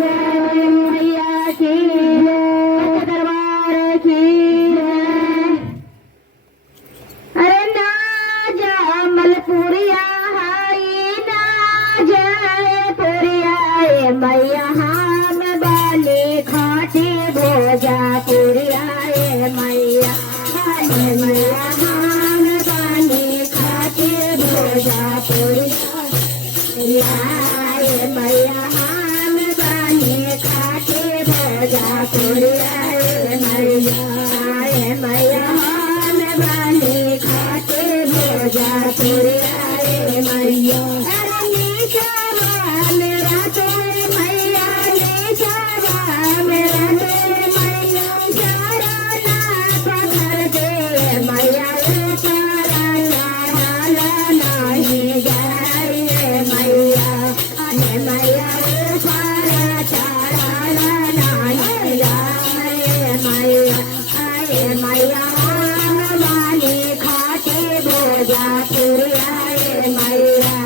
जय मैया की जय दरबार की अरे ना जमलपुरिया हाई ना जयपुरिया मैया हम बाली खाटी भोजापुरिया मैया मैया हम बाली खाटी भोजापुरिया मैया हम बाली खाटी भोजापुरिया मैया मैया हम बाली खाटी भोजापुरिया मैया मेरा तो मैया ने जावा मेरा तो मैया जारा ना पकड़ दे मैया तारा तारा नहीं जाए मैया मैया तारा तारा नहीं जाए मैया मैया हम वाली खाते भोजा पुरिया मैया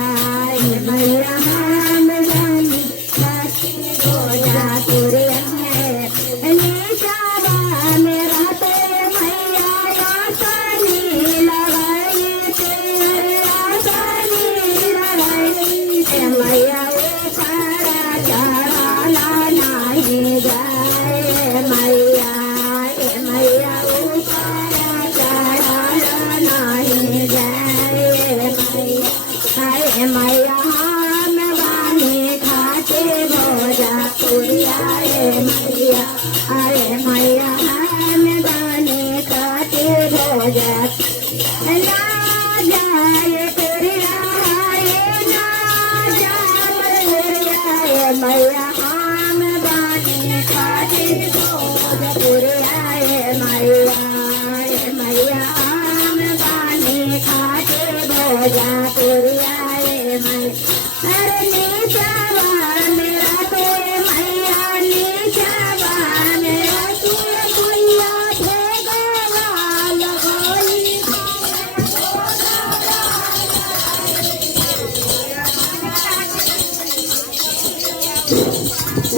मैया हम वाली खाते भोजा पुरिया निशावा मेरा तो मैया आसानी लगाई तेरे आसानी लगाई मैया सारा चढ़ाना नहीं जाए मैया मैया सारा चढ़ाना नहीं जाए मैया मैया हम वाली खाते भोजा पुरिया मैया अरे मैया हम वाली खाते भोजा ना जाए पुरिया ना जाए मैया हम वाली खाते भोजा पुरिया मैया मैया हम वाली खाते भोजा पुरिया अरे नीचावा मेरा तो मैया नीचावा मेरा तो मैया ठेगावा लगाई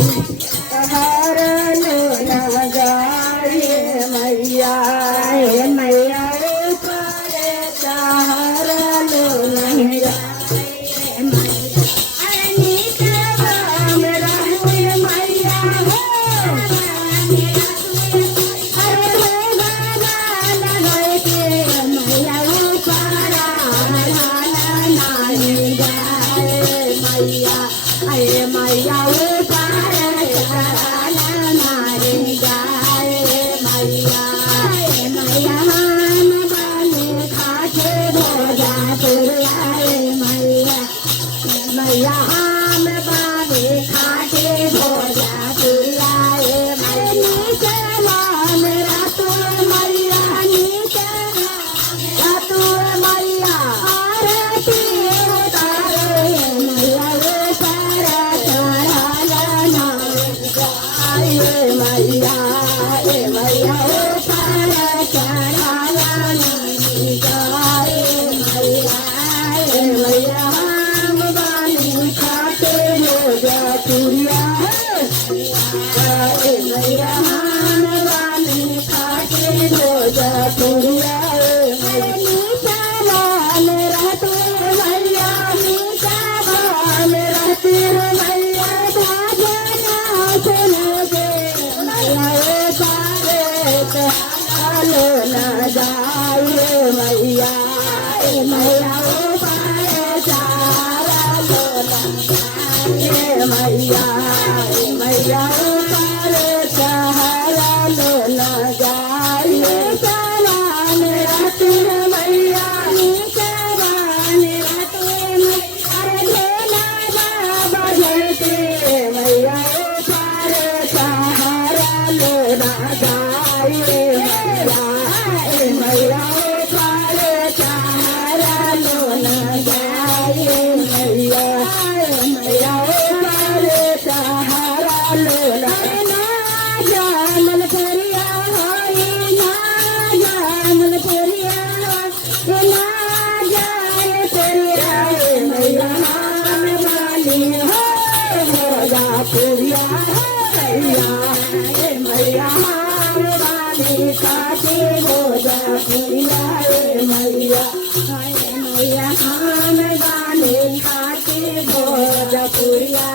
हर लो लगाई मैया मैया हर लो लगाई मैया हम बाबे खाटे भोजा पुरियाए नीचवा मेरा तो मैया नीचवा तो मैया आरती उतारे मैया वो सारा चढ़ाना जाए मैया मैया वो सारा चढ़ाना जाए मैया मैया पुरिया मैया हम वाली खाते भोजा पुरिया नीचावा मेरा तो मैया नीचावा मेरा तेरे मैया भाजना सुनो दे मैया सारे चलो न जाए मैया मैया पारे सारा लो मैया मैया पारे सहारा लो न जाए सवान रातिर मैया सवान रातिर अरे भोला बाबा जय मैया हमारी काटी भोजपुरिया रे मैया मैया हमारी काटी भोजपुरिया